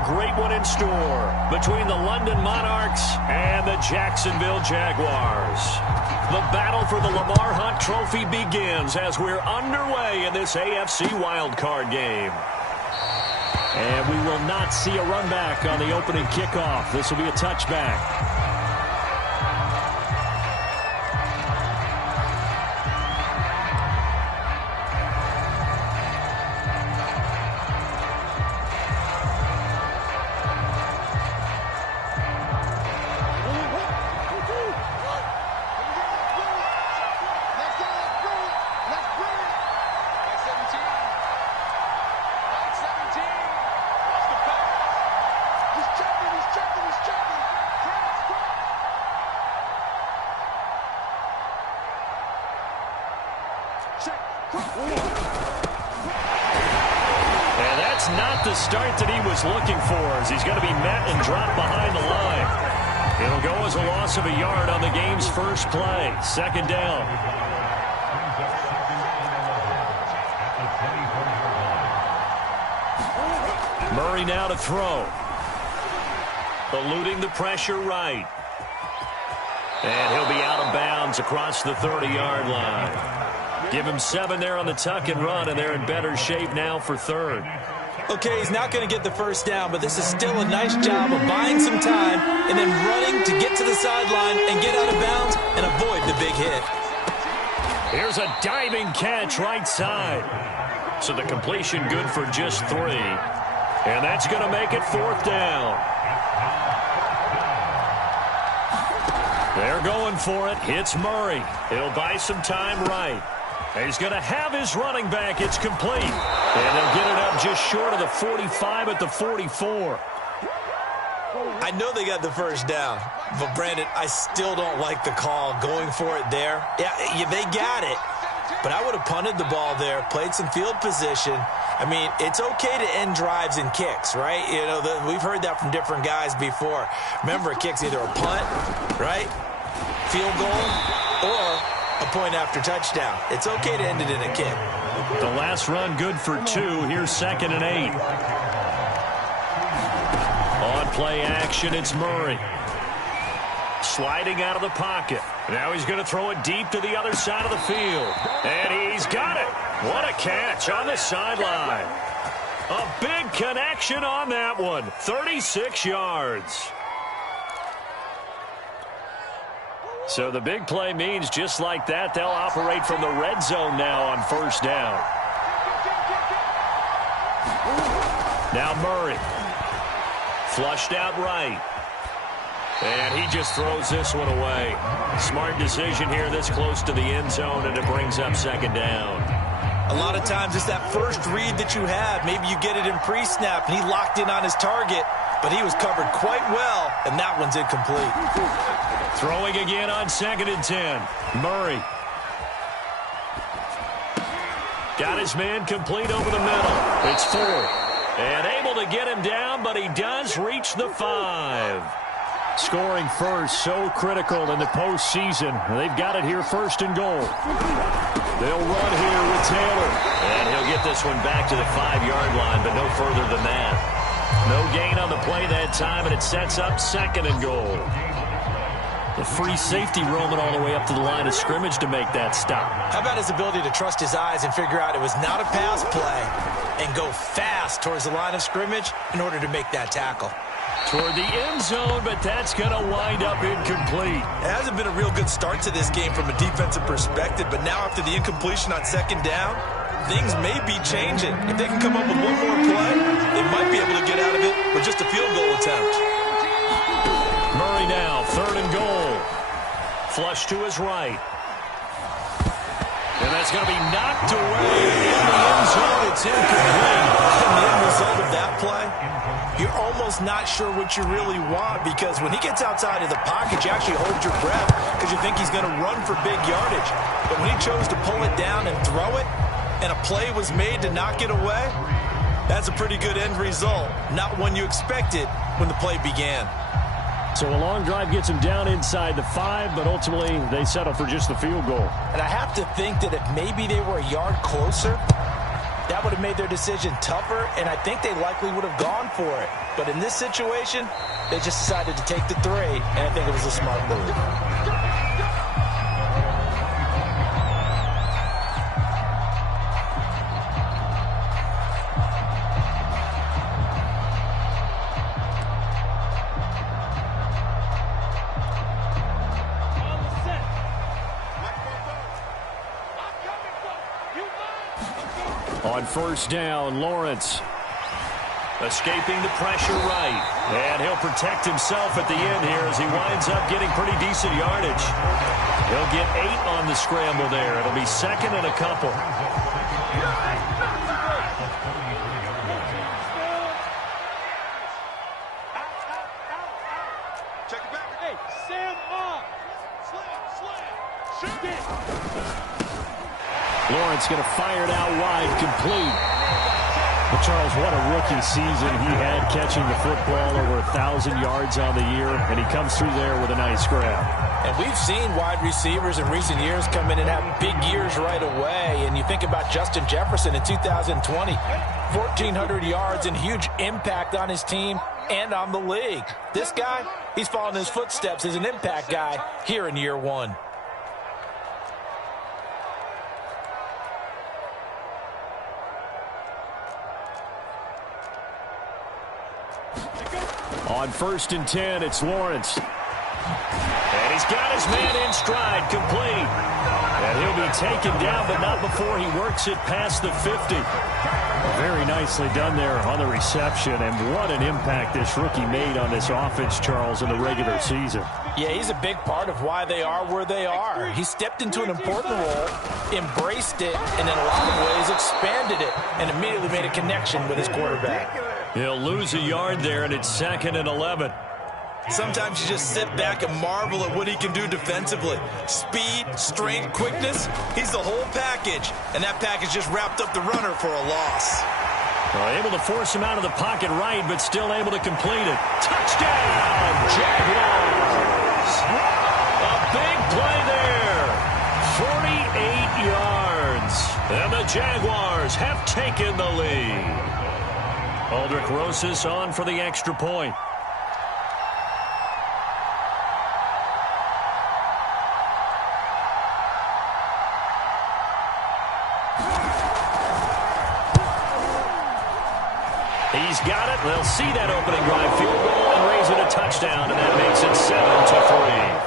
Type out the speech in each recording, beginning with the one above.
a great one in store between the London Monarchs and the Jacksonville Jaguars. The battle for the Lamar Hunt Trophy begins as we're underway in this AFC wildcard game. And we will not see a run back on the opening kickoff. This will be a touchback. And that's not the start that he was looking for, as he's going to be met and dropped behind the line. It'll go as a loss of a yard on the game's first play. Second down. Murray now to throw. Eluding the pressure right. And he'll be out of bounds across the 30-yard line. Give him 7 there on the tuck and run, and they're in better shape now for third. Okay, he's not going to get the first down, but this is still a nice job of buying some time and then running to get to the sideline and get out of bounds and avoid the big hit. Here's a diving catch right side. So the completion good for just 3. And that's going to make it 4th down. They're going for it. It's Murray. He'll buy some time right. He's going to have his running back. It's complete. And they'll get it up just short of the 45 at the 44. I know they got the first down, but Brandon, I still don't like the call going for it there. Yeah, they got it, but I would have punted the ball there, played some field position. I mean, it's okay to end drives and kicks, right? You know, we've heard that from different guys before. Remember, a kick's either a punt, right, field goal, or a point after touchdown. It's okay to end it in a kick. The last run good for 2. Here's 2nd and 8. On play action, it's Murray. Sliding out of the pocket. Now he's going to throw it deep to the other side of the field. And he's got it. What a catch on the sideline. A big connection on that one. 36 yards. So the big play means just like that, they'll operate from the red zone now on first down. Now Murray. Flushed out right. And he just throws this one away. Smart decision here this close to the end zone, and it brings up 2nd down. A lot of times it's that first read that you have. Maybe you get it in pre-snap, and he locked in on his target, but he was covered quite well, and that one's incomplete. Throwing again on 2nd and 10. Murray. Got his man complete over the middle. It's 4. And able to get him down, but he does reach the 5. Scoring first, so critical in the postseason. They've got it here 1st and goal. They'll run here with Taylor. And he'll get this one back to the 5-yard line, but no further than that. No gain on the play that time, and it sets up 2nd and goal. The free safety roaming all the way up to the line of scrimmage to make that stop. How about his ability to trust his eyes and figure out it was not a pass play and go fast towards the line of scrimmage in order to make that tackle? Toward the end zone, but that's going to wind up incomplete. It hasn't been a real good start to this game from a defensive perspective, but now after the incompletion on 2nd down, things may be changing. If they can come up with one more play, they might be able to get out of it with just a field goal attempt. Murray now, 3rd and goal. Flush to his right. And that's going to be knocked away in the end zone. It's incomplete. And the end result of that play, you're almost not sure what you really want, because when he gets outside of the pocket, you actually hold your breath because you think he's going to run for big yardage. But when he chose to pull it down and throw it, and a play was made to knock it away, that's a pretty good end result. Not one you expected when the play began. So a long drive gets him down inside the 5, but ultimately they settle for just the field goal. And I have to think that if maybe they were a yard closer, That would have made their decision tougher, and I think they likely would have gone for it. But in this situation, they just decided to take the 3, and I think it was a smart move. On first down, Lawrence escaping the pressure right. And he'll protect himself at the end here as he winds up getting pretty decent yardage. He'll get 8 on the scramble there. It'll be second and a couple. Check it back. Hey, Sam on. Slam. Shoot it. Lawrence going to fire it out wide, complete. But Charles, what a rookie season he had catching the football, over 1,000 yards on the year, and he comes through there with a nice grab. And we've seen wide receivers in recent years come in and have big years right away. And you think about Justin Jefferson in 2020, 1,400 yards and huge impact on his team and on the league. This guy, he's following his footsteps as an impact guy here in year 1. On first and 10, it's Lawrence. And he's got his man in stride, complete. And he'll be taken down, but not before he works it past the 50. Very nicely done there on the reception, and what an impact this rookie made on this offense, Charles, in the regular season. Yeah, he's a big part of why they are where they are. He stepped into an important role, embraced it, and in a lot of ways expanded it, and immediately made a connection with his quarterback. He'll lose a yard there, and it's second and 11. Sometimes you just sit back and marvel at what he can do defensively. Speed, strength, quickness, he's the whole package. And that package just wrapped up the runner for a loss. Able to force him out of the pocket right, but still able to complete it. Touchdown, Jaguars! A big play there. 48 yards. And the Jaguars have taken the lead. Aldrich Rosas on for the extra point. He's got it. They'll see that opening drive field goal and raise it a touchdown, and that makes it 7-3.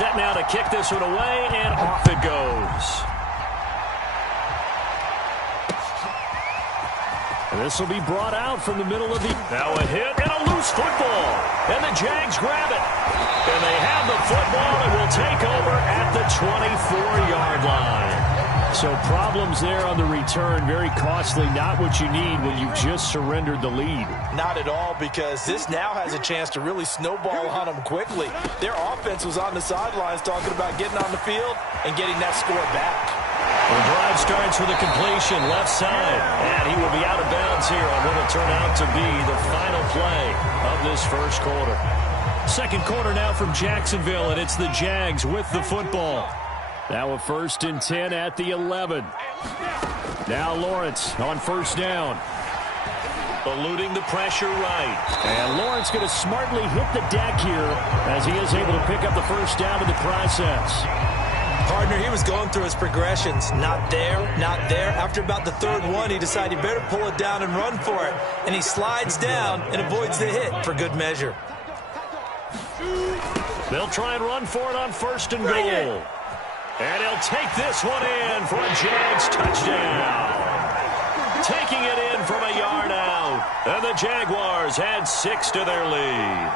Set now to kick this one away, and off it goes. And this will be brought out from the middle of the... Now a hit and a loose football. And the Jags grab it. And they have the football and will take over at the 24-yard line. So problems there on the return, very costly, not what you need when you just surrendered the lead. Not at all, because this now has a chance to really snowball on them quickly. Their offense was on the sidelines talking about getting on the field and getting that score back. The drive starts with a completion left side, and he will be out of bounds here on what will turn out to be the final play of this first quarter. Second quarter now from Jacksonville, and it's the Jags with the football. Now a first and 10 at the 11. Now Lawrence on first down. Eluding the pressure right. And Lawrence going to smartly hit the deck here as he is able to pick up the first down in the process. Partner, he was going through his progressions. Not there, not there. After about the third one, he decided he better pull it down and run for it. And he slides down and avoids the hit for good measure. They'll try and run for it on first and goal. And he'll take this one in for a Jags touchdown. Taking it in from a yard out. And the Jaguars add 6 to their lead.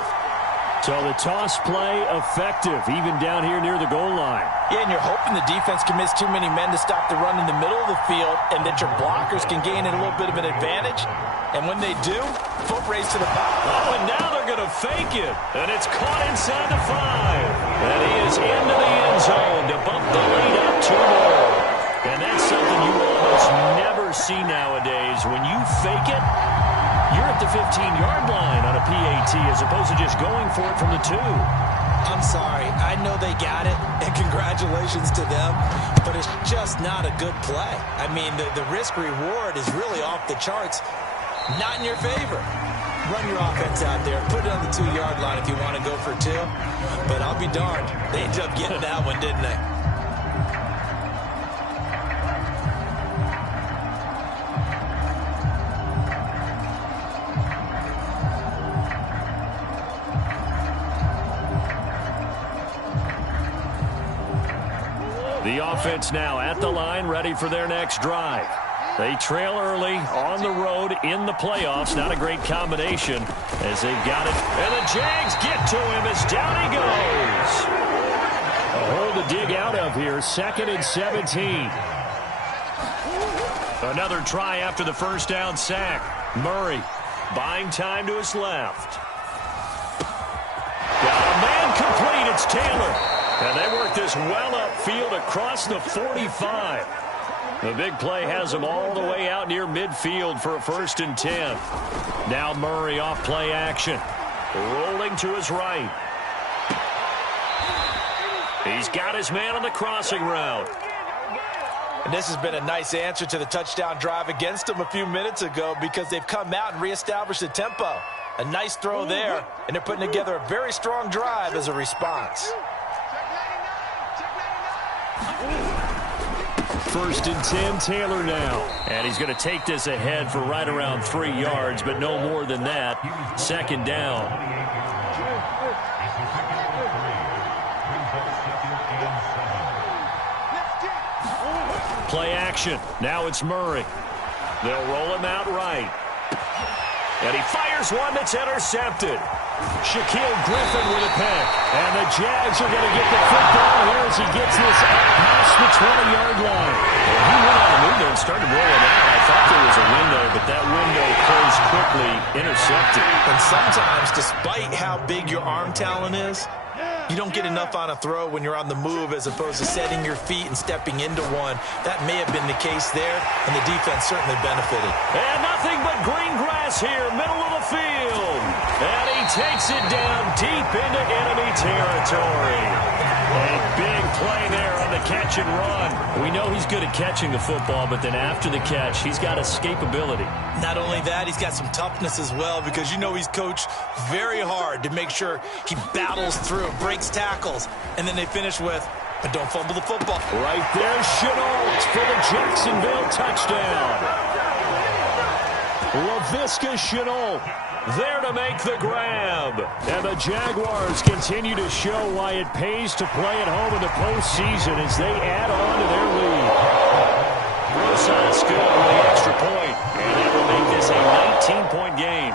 So the toss play effective, even down here near the goal line. Yeah, and you're hoping the defense can miss too many men to stop the run in the middle of the field, and that your blockers can gain a little bit of an advantage. And when they do, foot race to the pocket. Oh, and now they're going to to fake it, and it's caught inside the 5. And he is into the end zone to bump the lead up 2 more. And that's something you almost never see nowadays. When you fake it, you're at the 15-yard line on a PAT as opposed to just going for it from the 2. I'm sorry. I know they got it, and congratulations to them, but it's just not a good play. I mean, the risk-reward is really off the charts. Not in your favor. Run your offense out there. Put it on the 2-yard line if you want to go for 2. But I'll be darned. They ended up getting that one, didn't they? The offense now at the line, ready for their next drive. They trail early on the road in the playoffs. Not a great combination as they've got it. And the Jags get to him as down he goes. A hole to dig out of here. 2nd and 17. Another try after the first down sack. Murray buying time to his left. Got a man complete. It's Taylor. And they work this well upfield across the 45. The big play has them all the way out near midfield for a 1st and 10. Now Murray off play action. Rolling to his right. He's got his man on the crossing route. And this has been a nice answer to the touchdown drive against them a few minutes ago because they've come out and reestablished the tempo. A nice throw there, and they're putting together a very strong drive as a response. 1st and 10, Taylor now. And he's going to take this ahead for right around 3 yards, but no more than that. 2nd down. Play action. Now it's Murray. They'll roll him out right. And he fires one that's intercepted. Shaquille Griffin with a pick. And the Jags are going to get the football here as he gets this up past the 20-yard line. Well, he went on the move there and started rolling out. I thought there was a window, but that window closed quickly, intercepted. And sometimes, despite how big your arm talent is, you don't get enough on a throw when you're on the move as opposed to setting your feet and stepping into one. That may have been the case there, and the defense certainly benefited. And nothing but green grass here, middle of the field. And he takes it down deep into enemy territory. A big play there on the catch and run. We know he's good at catching the football, but then after the catch, he's got escapability. Not only that, he's got some toughness as well because you know he's coached very hard to make sure he battles through, breaks tackles, and then they finish with, but don't fumble the football. Right there, Shenault for the Jacksonville touchdown. Laviska Shenault there to make the grab. And the Jaguars continue to show why it pays to play at home in the postseason as they add on to their lead. Rosas good with the extra point, and that will make this a 19-point game.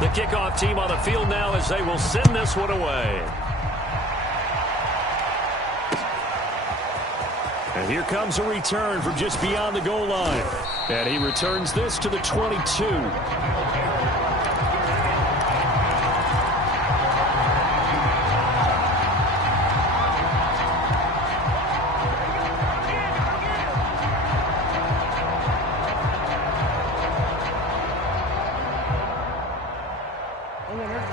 The kickoff team on the field now as they will send this one away. And here comes a return from just beyond the goal line. And he returns this to the 22.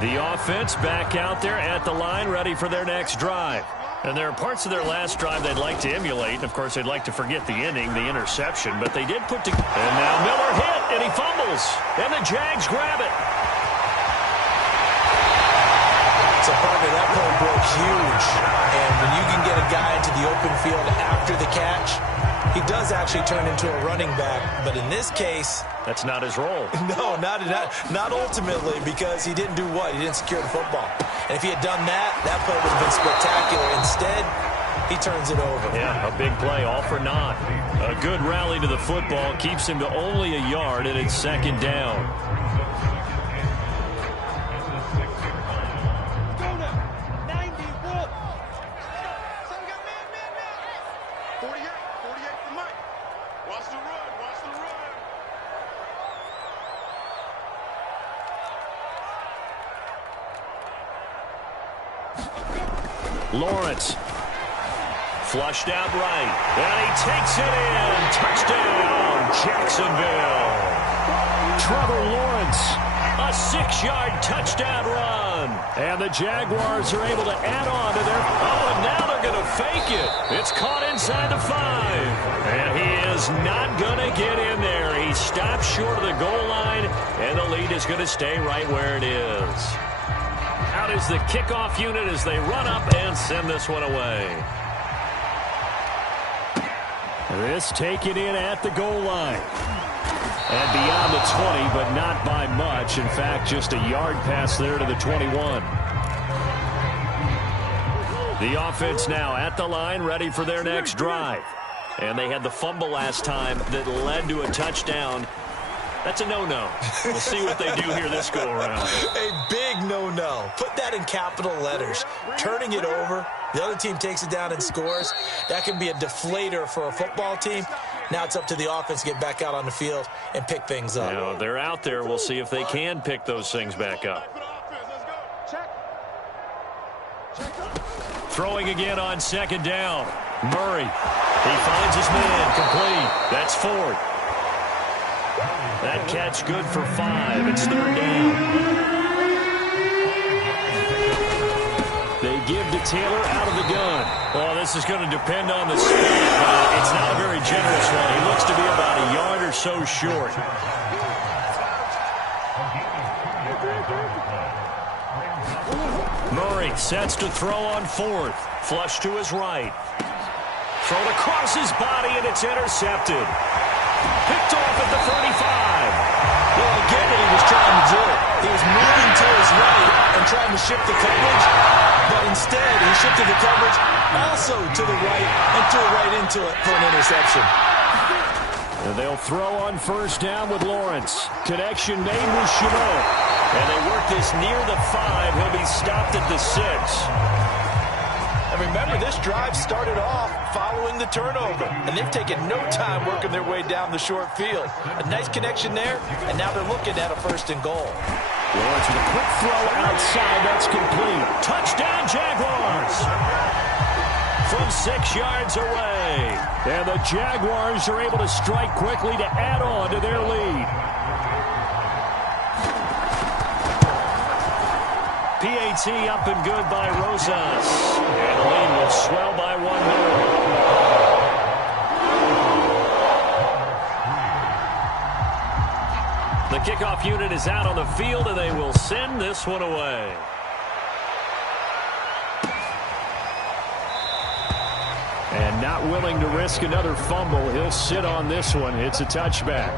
The offense back out there at the line, ready for their next drive. And there are parts of their last drive they'd like to emulate. And, of course, they'd like to forget the inning, the interception. But they did put together. And now Miller hit, and he fumbles. And the Jags grab it. So partner, that play broke huge. And when you can get a guy into the open field after the catch, he does actually turn into a running back. But in this case, that's not his role. No, not ultimately, because he didn't do what? He didn't secure the football. And if he had done that, that play would have been spectacular. Instead, he turns it over. Yeah, a big play, all for naught. A good rally to the football keeps him to only a yard, and it's second down. Lawrence, flushed out right, and he takes it in. Touchdown, Jacksonville. Trevor Lawrence, a 6-yard touchdown run. And the Jaguars are able to add on to their... Oh, and now they're going to fake it. It's caught inside the 5. And he is not going to get in there. He stops short of the goal line, and the lead is going to stay right where it is. Out is the kickoff unit as they run up and send this one away. This taken in at the goal line. And beyond the 20, but not by much. In fact, just a yard pass there to the 21. The offense now at the line, ready for their next drive. And they had the fumble last time that led to a touchdown. That's a no-no. We'll see what they do here this go-around. A big no-no. Put that in capital letters. Turning it over, the other team takes it down and scores. That can be a deflator for a football team. Now it's up to the offense to get back out on the field and pick things up. Now, they're out there. We'll see if they can pick those things back up. Throwing again on second down. Murray. He finds his man. Complete. That's Ford. That catch good for 5. It's third down. They give to Taylor out of the gun. Well, this is going to depend on the speed, but it's not a very generous one. He looks to be about a yard or so short. Murray sets to throw on 4th. Flush to his right. Thrown across his body, and it's intercepted. Picked off at the 35. Well, again, he was trying to do it. He was moving to his right and trying to shift the coverage, but instead he shifted the coverage also to the right and threw right into it for an interception. And they'll throw on first down with Lawrence. Connection made with Chabot. And they work this near the 5. He'll be stopped at the 6. And remember, this drive started off following the turnover, and they've taken no time working their way down the short field. A nice connection there, and now they're looking at a 1st and goal. Lawrence with a quick throw outside. That's complete. Touchdown, Jaguars! From 6 yards away. And the Jaguars are able to strike quickly to add on to their lead. PAT up and good by Rosas. And the lead will swell by 1 more. The kickoff unit is out on the field, and they will send this one away. And not willing to risk another fumble, he'll sit on this one. It's a touchback.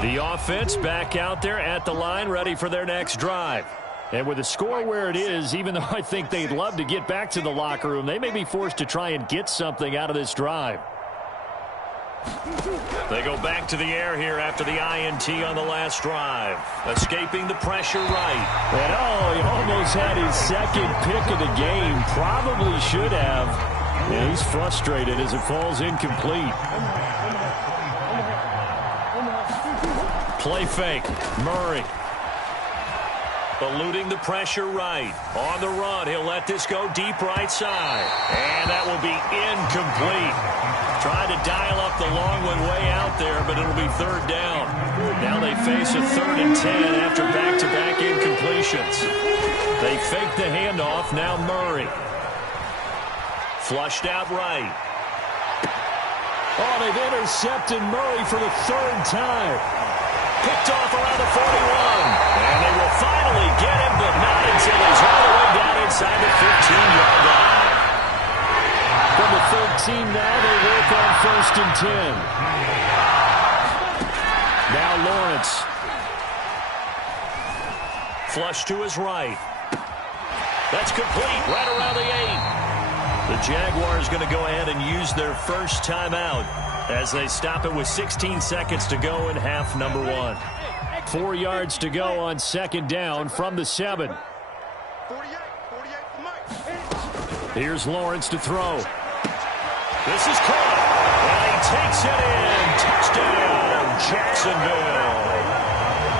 The offense back out there at the line, ready for their next drive. And with the score where it is, even though I think they'd love to get back to the locker room, they may be forced to try and get something out of this drive. They go back to the air here after the INT on the last drive. Escaping the pressure right. And oh, he almost had his 2nd pick of the game. Probably should have. And he's frustrated as it falls incomplete. Play fake. Murray. Eluding the pressure right. On the run, he'll let this go deep right side. And that will be incomplete. Tried to dial up the long one way out there, but it'll be 3rd down. Now they face a 3rd and 10 after back-to-back incompletions. They fake the handoff. Now Murray. Flushed out right. Oh, they've intercepted Murray for the 3rd time. Picked off around the 41. And they will finally get him, but not until he's all the way down inside the 15-yard line. From the 13 now, they work on 1st and 10. Now Lawrence. Flush to his right. That's complete right around the 8. The Jaguars going to go ahead and use their first timeout as they stop it with 16 seconds to go in half number 1. 4 yards to go on second down from the 7. Here's Lawrence to throw. This is caught, and he takes it in. Touchdown, Jacksonville.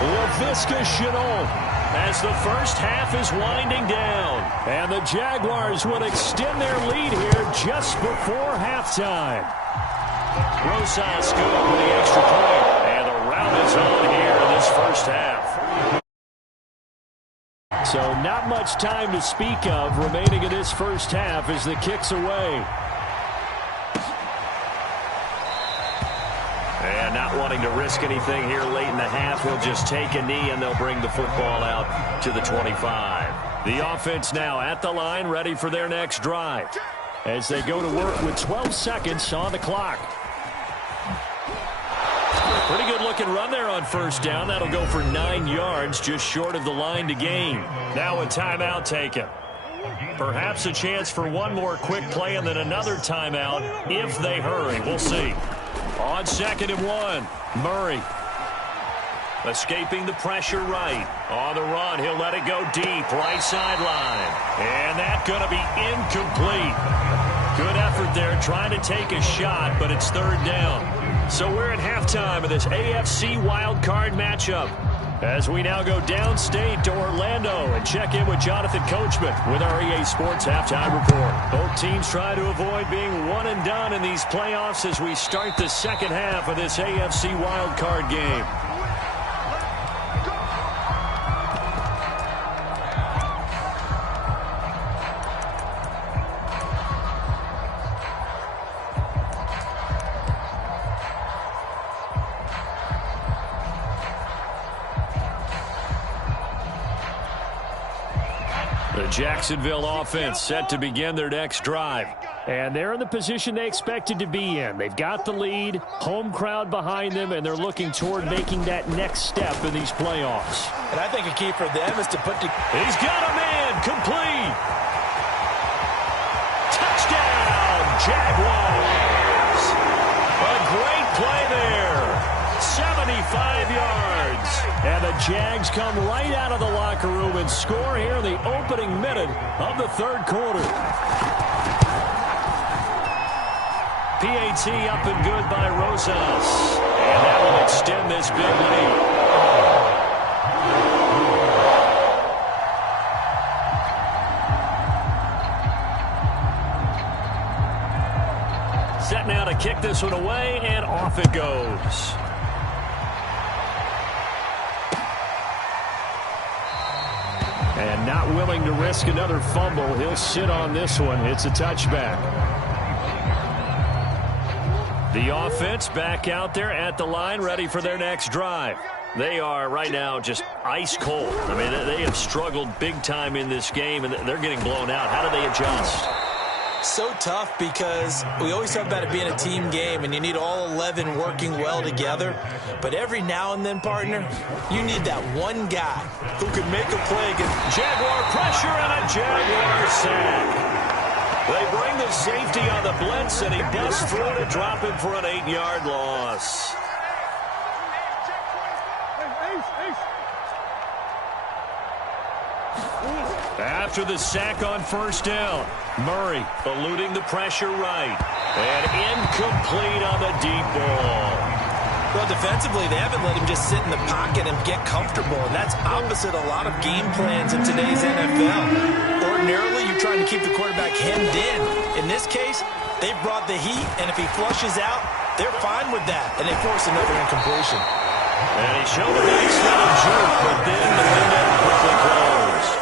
Laviska Shenault as the first half is winding down. And the Jaguars would extend their lead here just before halftime. Rosas good with the extra point. And the round is on here in this first half. So not much time to speak of remaining in this first half as the kick's away. And not wanting to risk anything here late in the half, he'll just take a knee and they'll bring the football out to the 25. The offense now at the line, ready for their next drive as they go to work with 12 seconds on the clock. Pretty good looking run there on first down. That'll go for 9 yards, just short of the line to gain. Now a timeout taken. Perhaps a chance for one more quick play and then another timeout if they hurry. We'll see. On 2nd and 1, Murray. Escaping the pressure right. On the run, he'll let it go deep, right sideline. And that's going to be incomplete. Good effort there trying to take a shot, but it's 3rd down. So we're at halftime of this AFC wildcard matchup as we now go downstate to Orlando and check in with Jonathan Coachman with our EA Sports Halftime Report. Both teams try to avoid being one and done in these playoffs as we start the second half of this AFC wildcard game. Jacksonville offense set to begin their next drive. And they're in the position they expected to be in. They've got the lead, home crowd behind them, and they're looking toward making that next step in these playoffs. And I think a key for them is to put the... He's got a man complete. Touchdown, Jaguars. A great play there. 75 yards. And the Jags come right out of the locker room and score here in the opening minute of the 3rd quarter. PAT up and good by Rosas. And that will extend this big lead. Set now to kick this one away, and off it goes. And not willing to risk another fumble. He'll sit on this one. It's a touchback. The offense back out there at the line, ready for their next drive. They are right now just ice cold. I mean, they have struggled big time in this game, and they're getting blown out. How do they adjust? So tough because we always talk about it being a team game and you need all 11 working well together. But every now and then, partner, you need that one guy who can make a play against Jaguar pressure and a Jaguar sack. They bring the safety on the blitz and he busts through to drop him for an 8-yard loss. After the sack on first down, Murray eluding the pressure right. And incomplete on the deep ball. Well, defensively, they haven't let him just sit in the pocket and get comfortable, and that's opposite a lot of game plans in today's NFL. Ordinarily, you're trying to keep the quarterback hemmed in. In this case, they've brought the heat, and if he flushes out, they're fine with that, and they force another incompletion. And he showed a nice little jerk, but then the window quickly closed.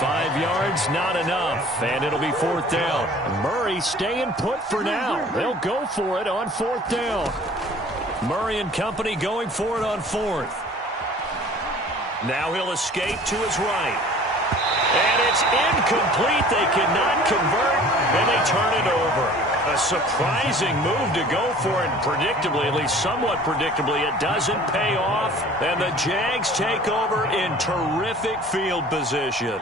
5 yards, not enough, and it'll be 4th down. Murray staying put for now. They'll go for it on 4th down. Murray and company going for it on 4th. Now he'll escape to his right. And it's incomplete. They cannot convert, and they turn it over. A surprising move to go for it, predictably, at least somewhat predictably. It doesn't pay off, and the Jags take over in terrific field position.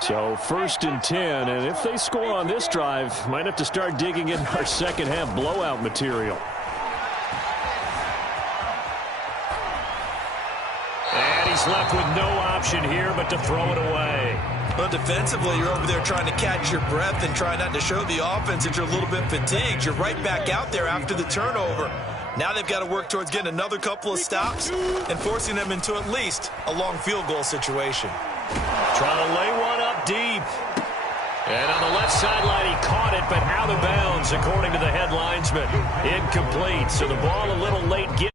So 1st and 10, and if they score on this drive, might have to start digging in our second half blowout material. And he's left with no option here but to throw it away. But defensively, you're over there trying to catch your breath and try not to show the offense that you're a little bit fatigued. You're right back out there after the turnover. Now they've got to work towards getting another couple of stops and forcing them into at least a long field goal situation. Trying to lay one up deep. And on the left sideline, he caught it, but out of bounds, according to the head linesman. Incomplete, so the ball a little late getting